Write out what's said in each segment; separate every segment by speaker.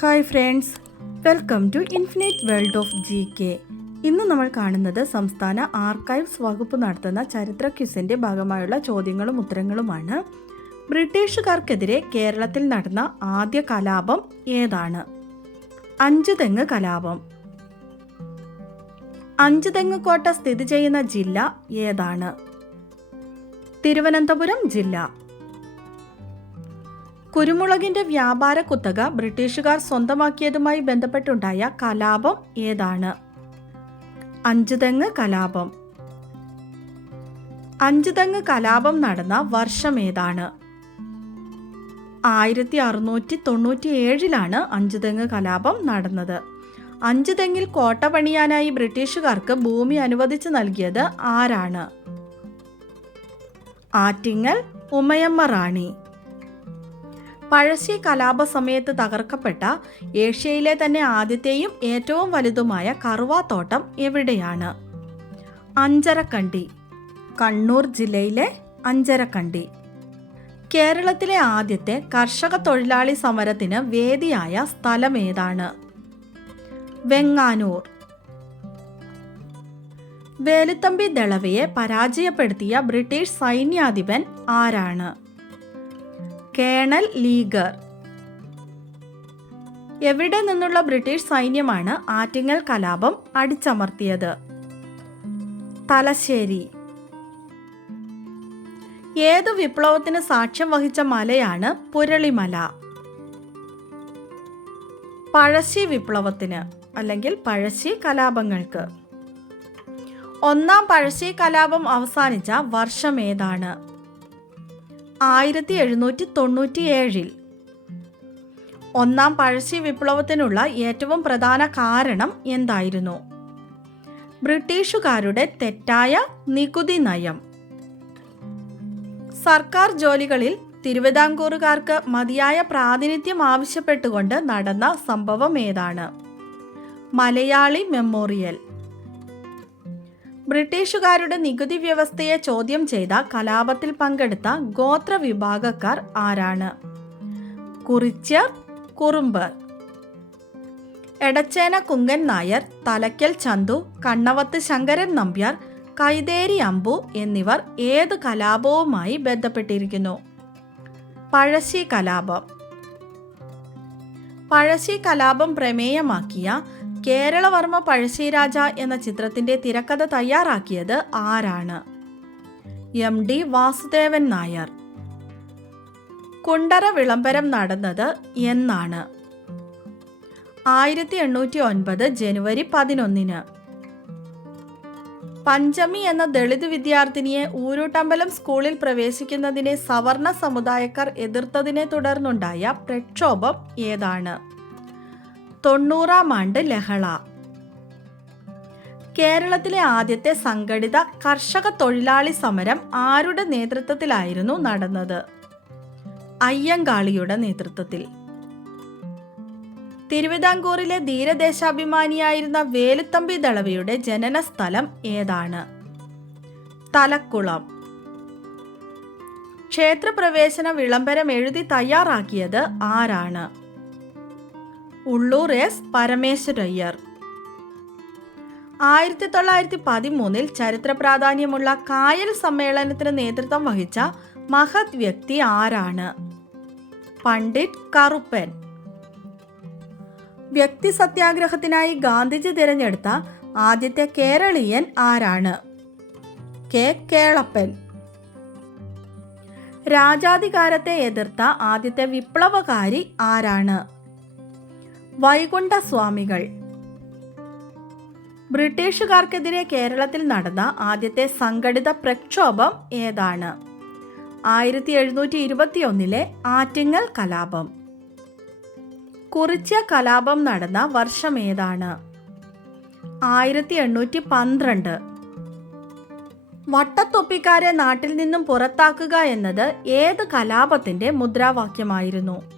Speaker 1: Hi friends welcome to infinite world of G K. ഇന്ന് നമ്മൾ കാണുന്നത് സംസ്ഥാന ആർക്കൈവ്സ് വകുപ്പ് നടത്തുന്ന ചരിത്ര ക്യുസിന്റെ ഭാഗമായുള്ള ചോദ്യങ്ങളും ഉത്തരങ്ങളുമാണ്. ബ്രിട്ടീഷുകാർക്കെതിരെ കേരളത്തിൽ നടന്ന ആദ്യ കലാപം ഏതാണ്? അഞ്ചുതെങ്ങ് കലാപം. അഞ്ചുതെങ്ങ് കോട്ട സ്ഥിതി ചെയ്യുന്ന ജില്ല ഏതാണ്? തിരുവനന്തപുരം ജില്ല. കുരുമുളകിന്റെ വ്യാപാര കുത്തക ബ്രിട്ടീഷുകാർ സ്വന്തമാക്കിയതുമായി ബന്ധപ്പെട്ടുണ്ടായ കലാപം ഏതാണ്? അഞ്ചുതെങ്ങ് കലാപം. അഞ്ചുതെങ്ങ് കലാപം നടന്ന വർഷം ഏതാണ്? ആയിരത്തി അറുന്നൂറ്റി തൊണ്ണൂറ്റി ഏഴിലാണ് അഞ്ചുതെങ്ങ് കലാപം നടന്നത്. അഞ്ചുതെങ്ങിൽ കോട്ട പണിയാനായി ബ്രിട്ടീഷുകാർക്ക് ഭൂമി അനുവദിച്ചു നൽകിയത് ആരാണ്? ആറ്റിങ്ങൽ ഉമയമ്മ റാണി. പഴശ്ശി കലാപ സമയത്ത് തകർക്കപ്പെട്ട ഏഷ്യയിലെ തന്നെ ആദ്യത്തെയും ഏറ്റവും വലുതുമായ കറുവാത്തോട്ടം എവിടെയാണ്? അഞ്ചരക്കണ്ടി കണ്ണൂർ ജില്ലയിലെ അഞ്ചരക്കണ്ടി. കേരളത്തിലെ ആദ്യത്തെ കർഷക തൊഴിലാളി സമരത്തിന് വേദിയായ സ്ഥലം ഏതാണ് വെങ്ങാനൂർ. വേലുത്തമ്പി ദളവയെ പരാജയപ്പെടുത്തിയ ബ്രിട്ടീഷ് സൈന്യാധിപൻ ആരാണ്? Colonel Leger. എവിടെ നിന്നുള്ള ബ്രിട്ടീഷ് സൈന്യമാണ് ആറ്റിങ്ങൽ കലാപം അടിച്ചമർത്തിയത്? തലശ്ശേരി. ഏത് വിപ്ലവത്തിന് സാക്ഷ്യം വഹിച്ച മലയാണ് പുരളിമല. പഴശ്ശി വിപ്ലവത്തിന് അല്ലെങ്കിൽ പഴശ്ശി കലാപങ്ങൾക്ക്. ഒന്നാം പഴശ്ശി കലാപം അവസാനിച്ച വർഷം ഏതാണ്? ആയിരത്തി എഴുന്നൂറ്റി തൊണ്ണൂറ്റിയേഴിൽ ഒന്നാം പഴശ്ശി വിപ്ലവത്തിനുള്ള ഏറ്റവും പ്രധാന കാരണം എന്തായിരുന്നു? ബ്രിട്ടീഷുകാരുടെ തെറ്റായ നികുതി നയം. സർക്കാർ ജോലികളിൽ തിരുവിതാംകൂറുകാർക്ക് മതിയായ പ്രാതിനിധ്യം ആവശ്യപ്പെട്ടുകൊണ്ട് നടന്ന സംഭവം ഏതാണ്? മലയാളി മെമ്മോറിയൽ. ബ്രിട്ടീഷുകാരുടെ നികുതി വ്യവസ്ഥയെ ചോദ്യം ചെയ്ത കലാപത്തിൽ പങ്കെടുത്ത ഗോത്ര വിഭാഗക്കാർ ആരാണ്? കുറിച്യർ കുറുമ്പർ എടച്ചേന കുങ്കൻ നായർ തലയ്ക്കൽ ചന്തു കണ്ണവത്ത് ശങ്കരൻ നമ്പ്യാർ കൈതേരി അമ്പു എന്നിവർ ഏത് കലാപവുമായി ബന്ധപ്പെട്ടിരിക്കുന്നു? പഴശ്ശി കലാപം. പഴശ്ശി കലാപം പ്രമേയമാക്കിയ കേരളവർമ്മ പഴശ്ശിരാജ എന്ന ചിത്രത്തിന്റെ തിരക്കഥ തയ്യാറാക്കിയത് ആരാണ്? M D Vasudevan Nair. Kundara വിളംബരം നടന്നത് എന്നാണ്. ആയിരത്തി എണ്ണൂറ്റി ഒൻപത് ജനുവരി പതിനൊന്നിന്. പഞ്ചമി എന്ന ദളിത് വിദ്യാർത്ഥിനിയെ ഊരൂട്ടമ്പലം സ്കൂളിൽ പ്രവേശിക്കുന്നതിനെ സവർണ സമുദായക്കാർ എതിർത്തതിനെ തുടർന്നുണ്ടായ പ്രക്ഷോഭം ഏതാണ്? തൊണ്ണൂറാം ആണ്ട് ലഹള. കേരളത്തിലെ ആദ്യത്തെ സംഘടിത കർഷക തൊഴിലാളി സമരം ആരുടെ നേതൃത്വത്തിലായിരുന്നു നടന്നത്? അയ്യങ്കാളിയുടെ നേതൃത്വത്തിൽ. തിരുവിതാംകൂറിലെ ധീരദേശാഭിമാനിയായിരുന്ന വേലുത്തമ്പി ദളവയുടെ ജനന സ്ഥലം ഏതാണ്? തലക്കുളം. ക്ഷേത്രപ്രവേശന വിളംബരം എഴുതി തയ്യാറാക്കിയത് ആരാണ്? ഉള്ളൂർ എസ് പരമേശ്വരയ്യർ ആയിരത്തി തൊള്ളായിരത്തി പതിമൂന്നിൽ ചരിത്ര പ്രാധാന്യമുള്ള കായൽ സമ്മേളനത്തിന് നേതൃത്വം വഹിച്ച മഹത് വ്യക്തി ആരാണ്? പണ്ഡിറ്റ് കറുപ്പൻ. വ്യക്തി സത്യാഗ്രഹത്തിനായി ഗാന്ധിജി തിരഞ്ഞെടുത്ത ആദ്യത്തെ കേരളീയൻ ആരാണ്? കെ കേളപ്പൻ. രാജാധികാരത്തെ എതിർത്ത ആദ്യത്തെ വിപ്ലവകാരി ആരാണ്? വൈകുണ്ഠസ്വാമികൾ. ബ്രിട്ടീഷുകാർക്കെതിരെ കേരളത്തിൽ നടന്ന ആദ്യത്തെ സംഘടിത പ്രക്ഷോഭം ഏതാണ്? ആയിരത്തി എഴുന്നൂറ്റി ഇരുപത്തിയൊന്നിലെ ആറ്റിങ്ങൽ കലാപം. കുറിച്യ കലാപം നടന്ന വർഷം ഏതാണ്? ആയിരത്തി എണ്ണൂറ്റി പന്ത്രണ്ട് വട്ടത്തൊപ്പിക്കാരെ നാട്ടിൽ നിന്നും പുറത്താക്കുക എന്നത് ഏത് കലാപത്തിന്റെ മുദ്രാവാക്യമായിരുന്നു?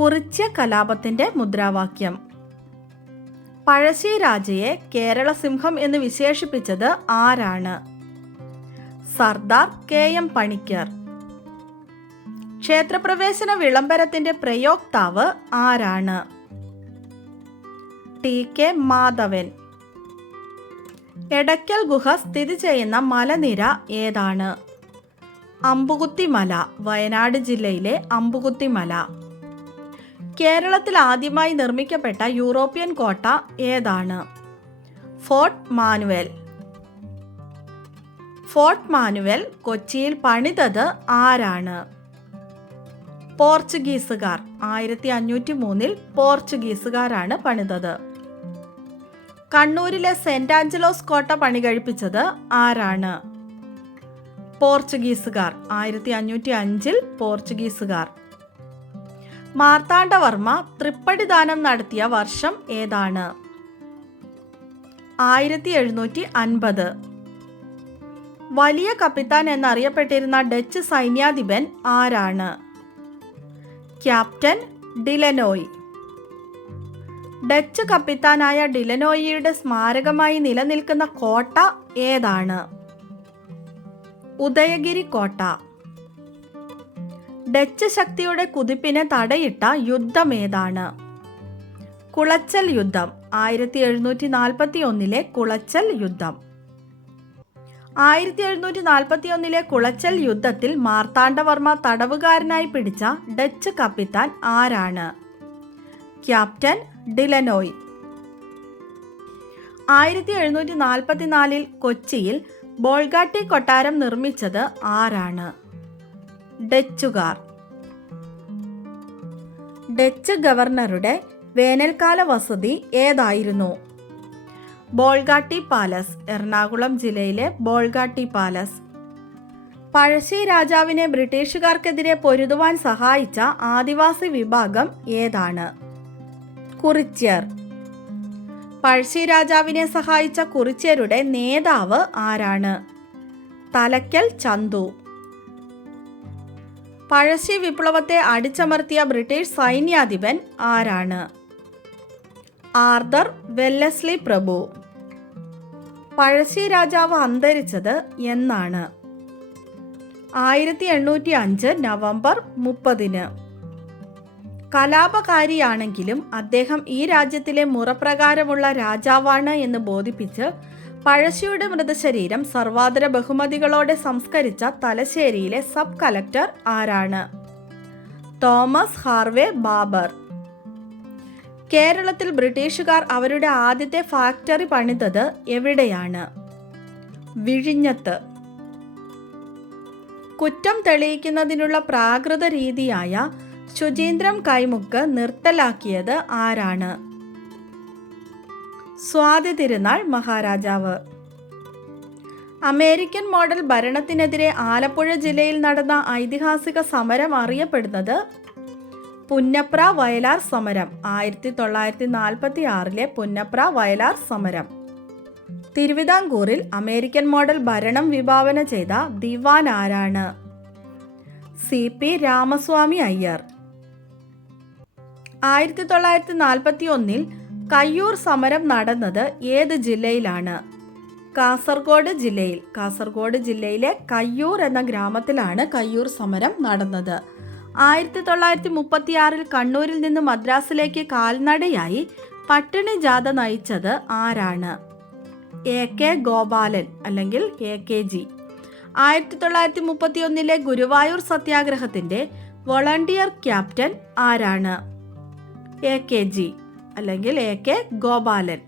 Speaker 1: കുറിച്യ കലാപത്തിന്റെ മുദ്രാവാക്യം. പഴശ്ശി രാജയെ കേരള സിംഹം എന്ന് വിശേഷിപ്പിച്ചത് ആരാണ്? Sardar K M Panikkar. ക്ഷേത്രപ്രവേശന വിളംബരത്തിന്റെ പ്രയോക്താവ് ആരാണ്? T K Madhavan. എടയ്ക്കൽ ഗുഹ സ്ഥിതി ചെയ്യുന്ന മലനിര ഏതാണ്? അമ്പുകുത്തിമല വയനാട് ജില്ലയിലെ അമ്പുകുത്തിമല. കേരളത്തിൽ ആദ്യമായി നിർമ്മിക്കപ്പെട്ട യൂറോപ്യൻ കോട്ട ഏതാണ്? Fort manual. ഫോർട്ട് മാനുവൽ കൊച്ചിയിൽ പണിതത് ആരാണ്? പോർച്ചുഗീസുകാർ. ആയിരത്തി അഞ്ഞൂറ്റി മൂന്നിൽ പോർച്ചുഗീസുകാരാണ് പണിതത്. കണ്ണൂരിലെ സെന്റ് ആഞ്ചലോസ് കോട്ട പണി കഴിപ്പിച്ചത് ആരാണ്? പോർച്ചുഗീസുകാർ. ആയിരത്തി അഞ്ഞൂറ്റി അഞ്ചിൽ പോർച്ചുഗീസുകാർ. മാർത്താണ്ഡവർമ്മ തൃപ്പടിദാനം നടത്തിയ വർഷം ഏതാണ്? ആയിരത്തി എഴുന്നൂറ്റി അൻപത് വലിയ കപ്പിത്താൻ എന്നറിയപ്പെട്ടിരുന്ന ഡച്ച് സൈന്യാധിപൻ ആരാണ്? Captain Delannoy. ഡച്ച് കപ്പിത്താനായ ഡിലനോയിയുടെ സ്മാരകമായി നിലനിൽക്കുന്ന കോട്ട ഏതാണ്? ഉദയഗിരി കോട്ട. ഡച്ച് ശക്തിയുടെ കുതിപ്പിനെ തടയിട്ട യുദ്ധമേതാണ് കുളച്ചൽ യുദ്ധം ആയിരത്തി എഴുന്നൂറ്റി നാൽപ്പത്തി ഒന്നിലെ കുളച്ചൽ യുദ്ധം. ആയിരത്തി എഴുന്നൂറ്റി നാൽപ്പത്തി ഒന്നിലെ കുളച്ചൽ യുദ്ധത്തിൽ മാർത്താണ്ഡവർമ്മ തടവുകാരനായി പിടിച്ച ഡച്ച് കപ്പിത്താൻ ആരാണ്? Captain Delannoy. ആയിരത്തി എഴുന്നൂറ്റി നാൽപ്പത്തിനാലിൽ കൊച്ചിയിൽ ബോൾഗാട്ടി കൊട്ടാരം നിർമ്മിച്ചത് ആരാണ്? ഡച്ചുകാർ. ഡച്ച് ഗവർണറുടെ വേനൽക്കാല വസതി ഏതായിരുന്നു? ബോൾഗാട്ടി പാലസ് എറണാകുളം ജില്ലയിലെ ബോൾഗാട്ടി പാലസ്. പഴശ്ശി രാജാവിനെ ബ്രിട്ടീഷുകാർക്കെതിരെ പൊരുതുവാൻ സഹായിച്ച ആദിവാസി വിഭാഗം ഏതാണ്? കുറിച്യർ. പഴശ്ശി രാജാവിനെ സഹായിച്ച കുറിച്യരുടെ നേതാവ് ആരാണ്? തലക്കൽ ചന്തു. പഴശ്ശി വിപ്ലവത്തെ അടിച്ചമർത്തിയ ബ്രിട്ടീഷ് സൈന്യാധിപൻ ആരാണ്? ആർദർ വെല്ലസ്ലി പ്രഭു. പഴശ്ശി രാജാവ് അന്തരിച്ചത് എന്നാണ്. ആയിരത്തി എണ്ണൂറ്റി അഞ്ച് നവംബർ മുപ്പതിന്. കലാപകാരിയാണെങ്കിലും അദ്ദേഹം ഈ രാജ്യത്തിലെ മുറപ്രകാരമുള്ള രാജാവാണ് എന്ന് ബോധിപ്പിച്ച് പഴശ്ശിയുടെ മൃതശരീരം സർവാതര ബഹുമതികളോടെ സംസ്കരിച്ച തലശ്ശേരിയിലെ സബ് കലക്ടർ ആരാണ്? Thomas Harvey Baber. കേരളത്തിൽ ബ്രിട്ടീഷുകാർ അവരുടെ ആദ്യത്തെ ഫാക്ടറി പണിതത് എവിടെയാണ്? വിഴിഞ്ഞത്ത്. കുറ്റം തെളിയിക്കുന്നതിനുള്ള പ്രാകൃത രീതിയായ ശുചീന്ദ്രം കൈമുക്ക് നിർത്തലാക്കിയത് ആരാണ്? സ്വാതി തിരുനാൾ മഹാരാജാവ്. അമേരിക്കൻ മോഡൽ ഭരണത്തിനെതിരെ ആലപ്പുഴ ജില്ലയിൽ നടന്ന ഐതിഹാസിക സമരം അറിയപ്പെടുന്നത് പുന്നപ്ര വയലാർ സമരം ആയിരത്തി തൊള്ളായിരത്തി നാൽപ്പത്തി ആറിലെ പുന്നപ്ര വയലാർ സമരം. തിരുവിതാംകൂറിൽ അമേരിക്കൻ മോഡൽ ഭരണം വിഭാവന ചെയ്ത ദിവാൻ ആരാണ്? C P Ramaswami Iyer. ആയിരത്തി തൊള്ളായിരത്തി നാൽപ്പത്തി ഒന്നിൽ കയ്യൂർ സമരം നടന്നത് ഏത് ജില്ലയിലാണ്? കാസർഗോഡ് ജില്ലയിൽ. കാസർഗോഡ് ജില്ലയിലെ കയ്യൂർ എന്ന ഗ്രാമത്തിലാണ് കയ്യൂർ സമരം നടന്നത്. ആയിരത്തി തൊള്ളായിരത്തി മുപ്പത്തിയാറിൽ കണ്ണൂരിൽ നിന്ന് മദ്രാസിലേക്ക് കാൽനടയായി പട്ടിണി ജാഥ നയിച്ചത് ആരാണ്? എ കെ ഗോപാലൻ അല്ലെങ്കിൽ എ കെ ജി. ആയിരത്തി തൊള്ളായിരത്തി മുപ്പത്തി ഒന്നിലെ ഗുരുവായൂർ സത്യാഗ്രഹത്തിന്റെ വോളണ്ടിയർ ക്യാപ്റ്റൻ ആരാണ്? A K G. അല്ലെങ്കിൽ എ കെ ഗോപാലൻ.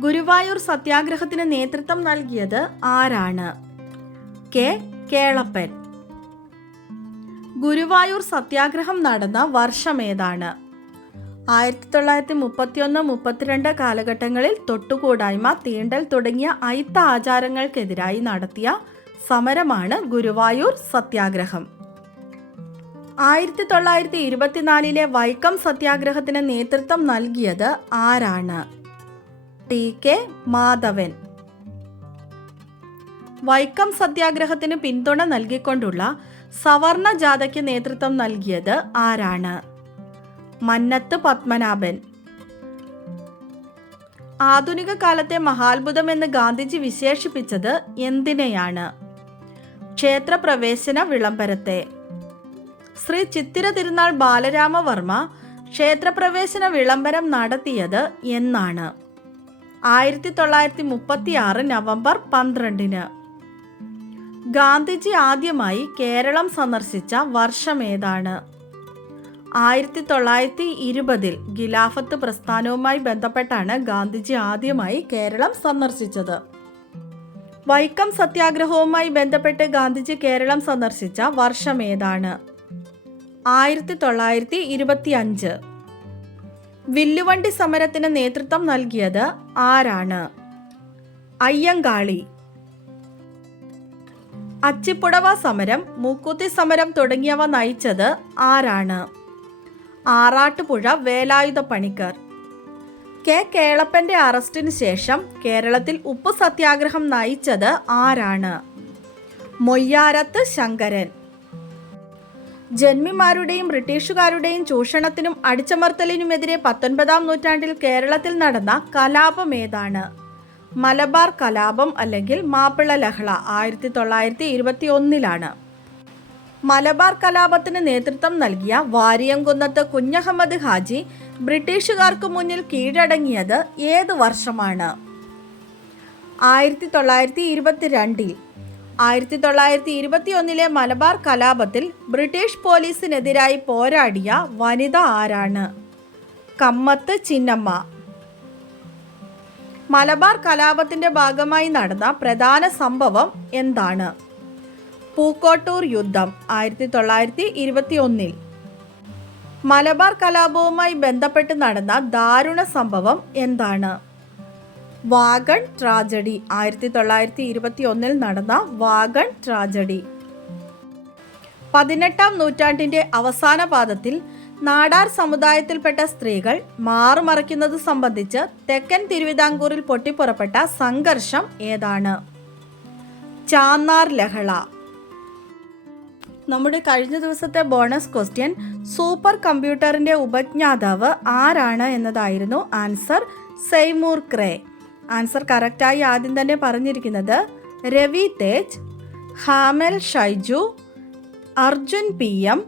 Speaker 1: ഗുരുവായൂർ സത്യാഗ്രഹത്തിന് നേതൃത്വം നൽകിയത് ആരാണ്? കെ കേളപ്പൻ. ഗുരുവായൂർ സത്യാഗ്രഹം നടന്ന വർഷമേതാണ് ആയിരത്തി തൊള്ളായിരത്തി മുപ്പത്തിയൊന്ന് മുപ്പത്തിരണ്ട് കാലഘട്ടങ്ങളിൽ തൊട്ടുകൂടായ്മ തീണ്ടൽ തുടങ്ങിയ അയിത്ത ആചാരങ്ങൾക്കെതിരായി നടത്തിയ സമരമാണ് ഗുരുവായൂർ സത്യാഗ്രഹം. ആയിരത്തി തൊള്ളായിരത്തി ഇരുപത്തിനാലിലെ വൈക്കം സത്യാഗ്രഹത്തിന് നേതൃത്വം നൽകിയത് ആരാണ്? T K Madhavan. വൈക്കം സത്യാഗ്രഹത്തിന് പിന്തുണ നൽകിക്കൊണ്ടുള്ള സവർണ ജാഥയ്ക്ക് നേതൃത്വം നൽകിയത് ആരാണ്? മന്നത്ത് പത്മനാഭൻ. ആധുനിക കാലത്തെ മഹാത്ഭുതം എന്ന് ഗാന്ധിജി വിശേഷിപ്പിച്ചത് എന്തിനെയാണ്? ക്ഷേത്രപ്രവേശന വിളംബരത്തെ. ശ്രീ ചിത്തിര തിരുനാൾ ബാലരാമവർമ്മ ക്ഷേത്രപ്രവേശന വിളംബരം നടത്തിയത് എന്നാണ്. ആയിരത്തി തൊള്ളായിരത്തി മുപ്പത്തി ആറ് നവംബർ പന്ത്രണ്ടിന്. ഗാന്ധിജി ആദ്യമായി കേരളം സന്ദർശിച്ച വർഷമേതാണ് ആയിരത്തി തൊള്ളായിരത്തി ഇരുപതിൽ ഖിലാഫത്ത് പ്രസ്ഥാനവുമായി ബന്ധപ്പെട്ടാണ് ഗാന്ധിജി ആദ്യമായി കേരളം സന്ദർശിച്ചത്. വൈക്കം സത്യാഗ്രഹവുമായി ബന്ധപ്പെട്ട് ഗാന്ധിജി കേരളം സന്ദർശിച്ച വർഷമേതാണ് ആയിരത്തി തൊള്ളായിരത്തി ഇരുപത്തി അഞ്ച് വില്ലുവണ്ടി സമരത്തിന് നേതൃത്വം നൽകിയത് ആരാണ്? അയ്യങ്കാളി. അച്ചിപ്പുടവ സമരം മൂക്കുത്തി സമരം തുടങ്ങിയവ നയിച്ചത് ആരാണ്? ആറാട്ടുപുഴ വേലായുധ പണിക്കർ കെ. കേളപ്പന്റെ അറസ്റ്റിന് ശേഷം കേരളത്തിൽ ഉപ്പ് സത്യാഗ്രഹം നയിച്ചത് ആരാണ്? മൊയ്യാരത്ത് ശങ്കരൻ. ജന്മിമാരുടെയും ബ്രിട്ടീഷുകാരുടെയും ചൂഷണത്തിനും അടിച്ചമർത്തലിനുമെതിരെ പത്തൊൻപതാം നൂറ്റാണ്ടിൽ കേരളത്തിൽ നടന്ന കലാപം ഏതാണ്? മലബാർ കലാപം അല്ലെങ്കിൽ മാപ്പിള ലഹള ആയിരത്തി തൊള്ളായിരത്തി ഇരുപത്തി ഒന്നിലാണ് മലബാർ കലാപത്തിന് നേതൃത്വം നൽകിയ വാരിയംകുന്നത്ത് കുഞ്ഞഹമ്മദ് ഹാജി ബ്രിട്ടീഷുകാർക്ക് മുന്നിൽ കീഴടങ്ങിയത് ഏത് വർഷമാണ്? ആയിരത്തി തൊള്ളായിരത്തി ഇരുപത്തിരണ്ടിൽ ആയിരത്തി തൊള്ളായിരത്തി ഇരുപത്തി ഒന്നിലെ മലബാർ കലാപത്തിൽ ബ്രിട്ടീഷ് പോലീസിനെതിരായി പോരാടിയ വനിത ആരാണ്? കമ്മത്ത് ചിന്നമ്മ. മലബാർ കലാപത്തിന്റെ ഭാഗമായി നടന്ന പ്രധാന സംഭവം എന്താണ്? പൂക്കോട്ടൂർ യുദ്ധം ആയിരത്തി തൊള്ളായിരത്തി ഇരുപത്തി ഒന്നിൽ മലബാർ കലാപവുമായി ബന്ധപ്പെട്ട് നടന്ന ദാരുണ സംഭവം എന്താണ്? Wagon tragedy. ആയിരത്തി തൊള്ളായിരത്തി ഇരുപത്തി ഒന്നിൽ നടന്ന വാഗൺ ട്രാജഡി. പതിനെട്ടാം നൂറ്റാണ്ടിന്റെ അവസാന പാദത്തിൽ നാടാർ സമുദായത്തിൽപ്പെട്ട സ്ത്രീകൾ മാറുമറയ്ക്കുന്നത് സംബന്ധിച്ച് തെക്കൻ തിരുവിതാംകൂറിൽ പൊട്ടിപ്പുറപ്പെട്ട സംഘർഷം ഏതാണ്? ചാന്നാർ ലഹള. നമ്മുടെ കഴിഞ്ഞ ദിവസത്തെ ബോണസ് ക്വസ്റ്റ്യൻ സൂപ്പർ കമ്പ്യൂട്ടറിന്റെ ഉപജ്ഞാതാവ് ആരാണ് എന്നതായിരുന്നു ആൻസർ സെയ്മൂർ ക്രേ. ആൻസർ കറക്റ്റായി ആദ്യം തന്നെ പറഞ്ഞിരിക്കുന്നത് Ravi Tej Hamal Shaiju Arjun P M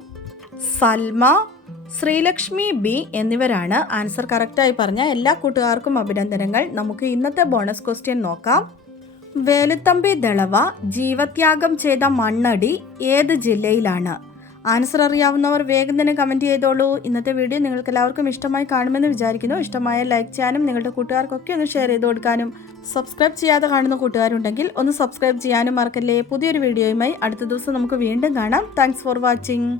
Speaker 1: Salma Sreelakshmi B എന്നിവരാണ് ആൻസർ കറക്റ്റായി പറഞ്ഞ എല്ലാ കൂട്ടുകാർക്കും അഭിനന്ദനങ്ങൾ. നമുക്ക് ഇന്നത്തെ ബോണസ് ക്വസ്റ്റ്യൻ നോക്കാം. വേലുത്തമ്പി ദളവ ജീവത്യാഗം ചെയ്ത മണ്ണടി ഏത് ജില്ലയിലാണ്? ആൻസർ അറിയാവുന്നവർ വേഗം തന്നെ കമന്റ് ചെയ്തോളൂ. ഇന്നത്തെ വീഡിയോ നിങ്ങൾക്ക് എല്ലാവർക്കും ഇഷ്ടമായി കാണുമെന്ന് വിചാരിക്കുന്നു. ഇഷ്ടമായ ലൈക്ക് ചെയ്യാനും നിങ്ങളുടെ കൂട്ടുകാർക്കൊക്കെ ഒന്ന് ഷെയർ ചെയ്ത് കൊടുക്കാനും. സബ്സ്ക്രൈബ് ചെയ്യാതെ കാണുന്ന കൂട്ടുകാരുണ്ടെങ്കിൽ ഒന്ന് സബ്സ്ക്രൈബ് ചെയ്യാനും മറക്കല്ലേ. പുതിയൊരു വീഡിയോയുമായി അടുത്ത ദിവസം നമുക്ക് വീണ്ടും കാണാം. Thanks for watching